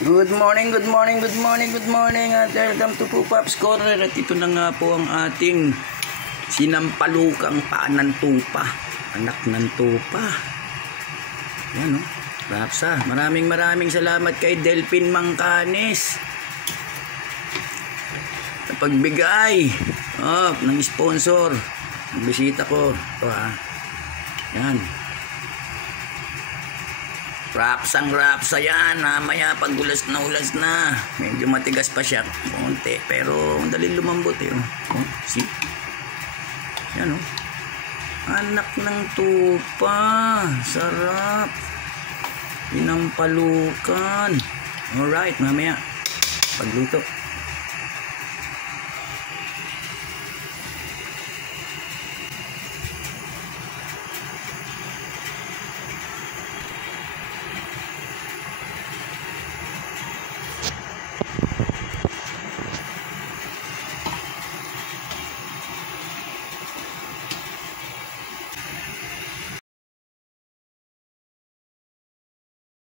Good morning, good morning, good morning, good morning at welcome to Pupaps Corner. At ito na nga po ang ating sinampalukang paan ng tupa, anak ng tupa. Yan o, rapsa. Maraming salamat kay Delphin Mangkanis sa pagbigay ng sponsor ng bisita ko. Ito yan, rapsa yan. Mamaya pag ulas na medyo matigas pa siya konti, pero ang dali lumambot see? Yan anak ng tupa, sarap, inampalukan. Alright, mamaya pagluto.